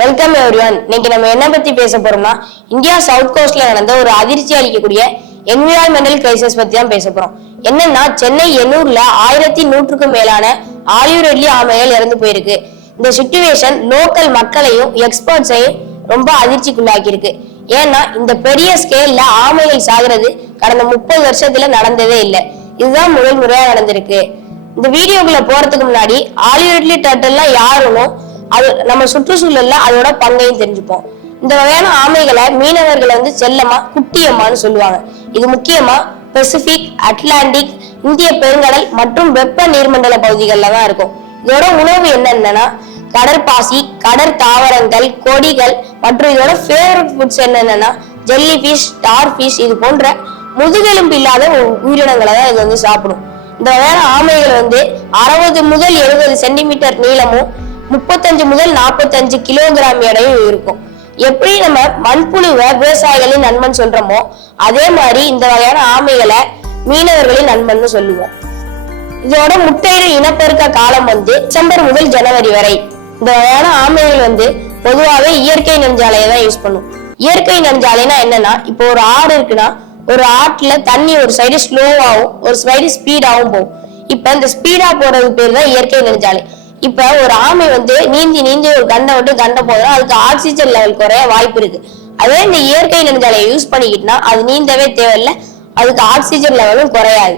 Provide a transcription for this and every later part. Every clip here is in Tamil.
வெல்கம் எவ்ரிவன் இன்னைக்கு நம்ம என்ன பத்தி பேச போறோம்னா இந்தியா சவுத் கோஸ்ட்ல நடந்த ஒரு அதிர்ச்சி அளிக்கக்கூடிய என்விரான்மெண்டல் கிரைசஸ் பத்தி தான் பேச போறோம். என்னன்னா சென்னை எண்ணூர்ல ஆயிரத்தி நூற்றுக்கும் மேலான ஆலிவ் ரெட்லி ஆமைகள் இறந்து போயிருக்கு. இந்த சுச்சுவேஷன் லோக்கல் மக்களையும் எக்ஸ்பர்ட்ஸையும் ரொம்ப அதிர்ச்சிக்குள்ளாக்கி இருக்கு ஏன்னா இந்த பெரிய ஸ்கேல்ல ஆமைகள் சாகுறது கடந்த முப்பது வருஷத்துல நடந்ததே இல்லை. இதுதான் முதல் முறையா நடந்திருக்கு. இந்த வீடியோக்குள்ள போறதுக்கு முன்னாடி ஆலிவ் டர்டல்லாம் யாருன்னு அது நம்ம சுற்றுச்சூழல்ல அதோட பங்கையும் தெரிஞ்சுப்போம். இந்த வகையான ஆமைகளை மீனவர்கள் வந்து செல்லமா குட்டியம்மான்னு சொல்லுவாங்க. இது முக்கியமா பசிபிக் அட்லாண்டிக் இந்திய பெருங்கடல் மற்றும் வெப்ப நீர்மண்டல பகுதிகளில் தான் இருக்கும். இதோட உணவு என்னென்னன்னா கடற்பாசி கடற் தாவரங்கள் கொடிகள் மற்றும் இதோட ஃபேவரட் ஃபுட்ஸ் என்னென்னன்னா ஜெல்லி ஃபிஷ் ஸ்டார் ஃபிஷ் இது போன்ற முதுகெலும்பு இல்லாத உயிரினங்களை தான் இது வந்து சாப்பிடும். இந்த வகையான ஆமைகள் வந்து அறுபது முதல் எழுபது சென்டிமீட்டர் நீளமும் முப்பத்தஞ்சு முதல் நாற்பத்தஞ்சு கிலோகிராம் எடையும் இருக்கும். எப்படி நம்ம மண்புழுவை விவசாயிகளின் நண்பன் சொல்றோமோ அதே மாதிரி இந்த வகையான ஆமைகளை மீனவர்களின் நண்பன் சொல்லுவோம். இதோட முட்டையிடும் இனப்பெருக்க காலம் வந்து டிசம்பர் முதல் ஜனவரி வரை. இந்த வகையான ஆமைகள் வந்து பொதுவாகவே இயற்கை நெஞ்சாலையை தான் யூஸ் பண்ணும். இயற்கை நெஞ்சாலைனா என்னன்னா இப்போ ஒரு ஆறு இருக்குன்னா ஒரு ஆற்றுல தண்ணி ஒரு சைடு ஸ்லோவாகவும் ஒரு சைடு ஸ்பீடாகவும் போகும். இப்ப இந்த ஸ்பீடா போறது பேர் தான் இயற்கை நெஞ்சாலை. இப்ப ஒரு ஆமை வந்து நீந்தி நீந்தி ஒரு கண்டை விட்டு கண்டை போதும் அதுக்கு ஆக்சிஜன் லெவல் குறைய வாய்ப்பு இருக்கு. அதே இந்த இயற்கை நெஞ்சாலையை யூஸ் பண்ணிக்கிட்டுனா அது நீந்தவே தேவையில்லை அதுக்கு ஆக்சிஜன் லெவலும் குறையாது.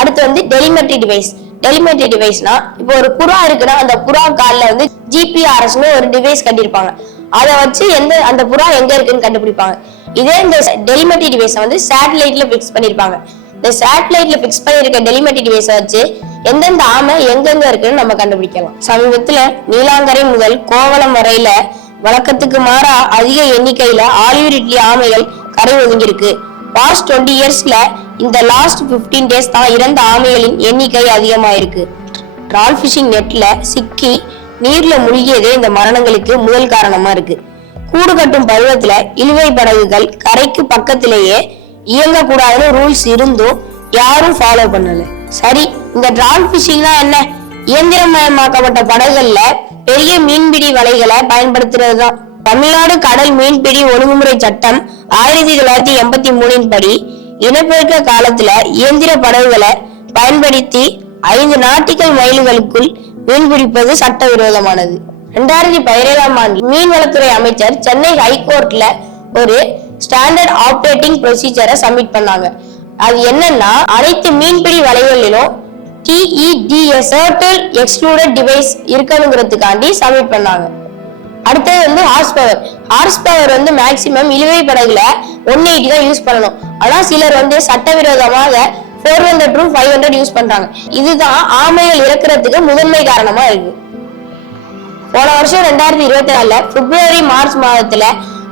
அடுத்து வந்து டெலிமெட்ரி டிவைஸ் டெலிமெட்ரி டிவைஸ்னா இப்போ ஒரு புறா இருக்குன்னா அந்த புறா கால்ல வந்து ஜிபிஆர்எஸ்னு ஒரு டிவைஸ் கட்டியிருப்பாங்க. அதை வச்சு எந்த அந்த புறா எங்க இருக்குன்னு கண்டுபிடிப்பாங்க. இதே இந்த டெலிமெட்ரி டிவைஸை வந்து சேட்டலைட்ல ஃபிக்ஸ் பண்ணியிருப்பாங்க. இந்த சேட்டலைட்ல ஃபிக்ஸ் பண்ணியிருக்க டெலிமெட்ரி டிவைஸை வச்சு எந்தெந்த ஆமை எங்கெங்க இருக்குன்னு நம்ம கண்டுபிடிக்கலாம். சமீபத்துல நீலாங்கரை முதல் கோவளம் வரையில வழக்கத்துக்கு மாறா அதிக எண்ணிக்கையில ஆலிவர் இட்லி ஆமைகள் கரை ஒதுங்கியிருக்கு. பாஸ்ட் டுவெண்ட்டி இயர்ஸ்ல இந்த லாஸ்ட் 15 டேஸ் தான் இறந்த ஆமைகளின் எண்ணிக்கை அதிகமாயிருக்கு. ட்ரால் ஃபிஷிங் நெட்ல சிக்கி நீர்ல முழுகியதே இந்த மரணங்களுக்கு முதல் காரணமா இருக்கு. கூடு கட்டும் பருவத்துல இழுவை படகுகள் கரைக்கு பக்கத்திலேயே இயங்கக்கூடாதுன்னு ரூல்ஸ் இருந்தும் யாரும் ஃபாலோ பண்ணல. சரி இந்த ட்ரால் ஃபிஷிங்னா என்ன? இயந்திரமயமாக்கப்பட்ட படகுகள்ல பெரிய மீன்பிடி வலைகளை பயன்படுத்துறது தான் தமிழ்நாடு கடல் மீன்பிடி ஒழுங்குமுறை சட்டம் ஆயிரத்தி தொள்ளாயிரத்தி எண்பத்தி மூணின் படி இனப்பெருக்க காலத்துல இயந்திர படகுகளை பயன்படுத்தி ஐந்து நாட்டிக்கல் மைல்களுக்குள் மீன்பிடிப்பது சட்டவிரோதமானது. ரெண்டாயிரத்தி பதினேழாம் ஆண்டு மீன்வளத்துறை அமைச்சர் சென்னை ஹைகோர்ட்ல ஒரு ஸ்டாண்டர்ட் ஆப்ரேட்டிங் ப்ரொசீஜரை சப்மிட் பண்ணாங்க. அது என்னன்னா அனைத்து மீன்பிடி வலைகளிலும் டிஇடிஎஸ் சர்டில் எக்ஸ்க்ளூடட் டிவைஸ் இருக்கணுங்கிறதுக்காண்டி சப்மிட் பண்ணாங்க. அடுத்தது வந்து ஹார்ஸ் பவர் ஹார்ஸ் பவர் வந்து மேக்சிமம் இழுவை படகுல ஒன் எயிட்டி தான் யூஸ் பண்ணணும். ஆனா சிலர் வந்து சட்டவிரோதமாக four hundred to five hundred use பண்றாங்க. இதுதான் ஆமைகள் இறக்குறதுக்கு முதன்மை காரணமா இருக்கு. போன வருஷம் ரெண்டாயிரத்தி இருபத்தி நாலுல பிப்ரவரி மார்ச் மாதத்துல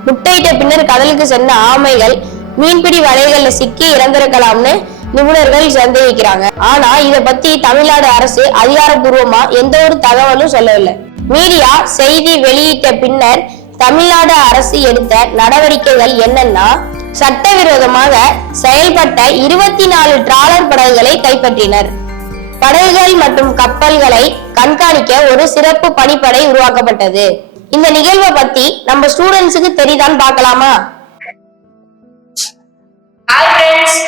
முட்டையிட்ட பின்னர் கடலுக்கு சென்ற ஆமைகள் மீன்பிடி வலைகள்ல சிக்கி இறந்திருக்கலாம்னு நிபுணர்கள் சந்தேகிக்கிறாங்க ஆனா இத பத்தி தமிழ்நாடு அரசு அதிகாரப்பூர்வமா எந்த ஒரு தகவலும் சொல்லவில்லை. மீடியா செய்தி வெளியிட்ட பின்னர் தமிழ்நாடு அரசு எடுத்த நடவடிக்கைகள் என்னன்னா சட்டவிரோதமாக செயல்பட்ட இருபத்தி நாலு டிராலர் படகுகளை கைப்பற்றினர். படகுகள் மற்றும் கப்பல்களை கண்காணிக்க ஒரு சிறப்பு பணிப்படை உருவாக்கப்பட்டது. இந்த நிகழ்வை பத்தி நம்ம ஸ்டூடெண்ட்ஸுக்கு தெரியுதான்னு பார்க்கலாமா? ஹாய் ஃப்ரெண்ட்ஸ்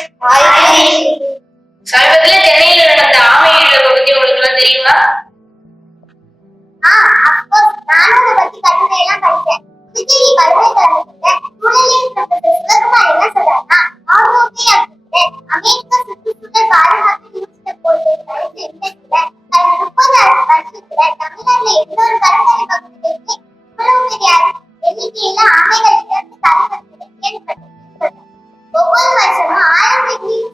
சமீபத்துல சென்னையில நடந்த ஆமை இழப்பை பத்தி உங்களுக்கு எல்லாம் தெரியுமா? ஆ, அப்போ நானும்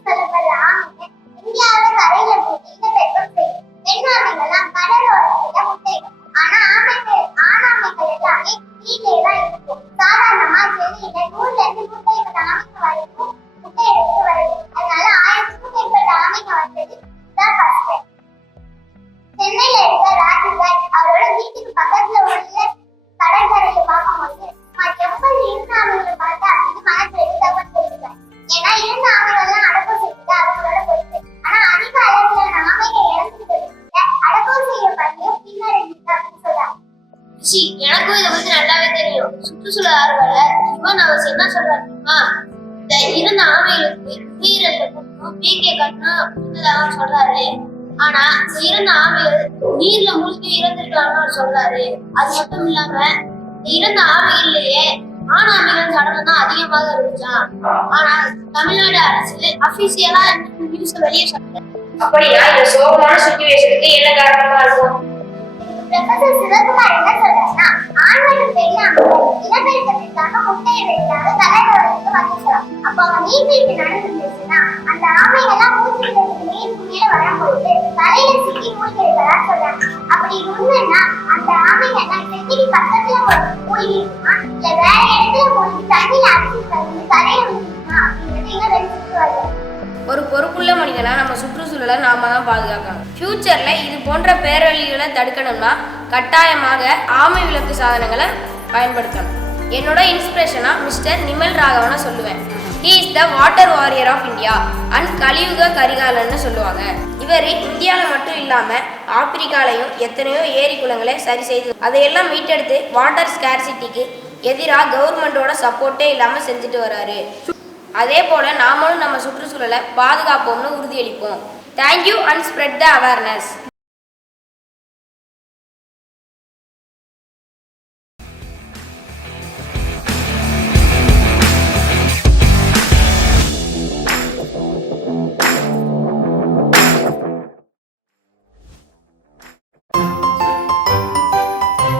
தலைவர் ராமன் இந்தியாவில் கலைஞர்களுக்கு இடப்பெற்றம் செய்யும் பெண்ணாமைகளால் கடல் டிகிரி சொல்லப்படுற ஆமைகள் இந்தியாவில கரை தெரியுமா? இந்த இருந்த ஆமைகளுக்கு உயிரிழந்த பொண்ணும் பீக்கே கட்டணும் இருந்ததாக சொல்றாரு. ஆனா இந்த இருந்த ஆமைகள் நீர்ல மூழ்கி இறந்திருக்கலாம்னு அவர் சொல்றாரு. அது மட்டும் இல்லாம இந்த இறந்த ஆமைகள்லயே ஆண் ஆமைகள் சடலம் தான் அதிகமாக இருந்துச்சாம் ஆனா தமிழ்நாடு அரசு அபிஷியலா நியூஸ் வெளியே சொல்றாங்க அப்படியா? இந்த சோகமான சுச்சுவேஷனுக்கு என்ன காரணமா இருக்கும்? ப்ரொஃபசர் சிவகுமார் என்ன சொல்றாருன்னா ஆண் இனப்பெருக்கத்திற்காக முட்டையிடுவதற்காக தலைவர்களுக்கு வந்துச்சலாம் அப்போ அவங்க நீர்வீழ்ச்சி நடந்துருந்துச்சுன்னா அந்த ஆமைகள்லாம் மூச்சு விடுறதுக்கு மேல வரும்போது தலையில சிக்கி மூழ்கி சொல்றாங்க. அப்படி உண்மைன்னா அந்த ஆமைகள்லாம் கிருத்திக்கு பக்கத்துல மூழ்கி இருக்குமா இல்ல வேற இடத்துல மூழ்கி தண்ணியில அடிச்சு தலையில விழுந்துருக்குமா? அப்படிங்கிறது இன்னும் வருது. ஒரு பொறுப்புள்ள மனிதனா நம்ம சுற்றுச்சூழலை நாம தான் பாதுகாக்கணும். ஃபியூச்சர்ல இது போன்ற பேரழிவுகளை தடுக்கணும்னா கட்டாயமாக ஆமை விளக்கு சாதனங்களை பயன்படுத்தணும். என்னோட இன்ஸ்பிரேஷனா மிஸ்டர் நிமல் ராகவனை சொல்லுவேன். He is the water warrior of India and Kaliyuga கரிகாலன்னு சொல்லுவாங்க. இவர் இந்தியாவில் மட்டும் இல்லாமல் ஆப்பிரிக்காலையும் எத்தனையோ ஏரி குளங்களை சரி செய்து அதையெல்லாம் மீட்டெடுத்து வாட்டர் ஸ்கேர்சிட்டிக்கு எதிராக கவர்மெண்டோட சப்போர்ட்டே இல்லாமல் செஞ்சுட்டு வராரு. அதே போல நாமளும் நம்ம சுற்றுச்சூழலை பாதுகாப்போம்னு உறுதியளிப்போம். Thank you and spread the awareness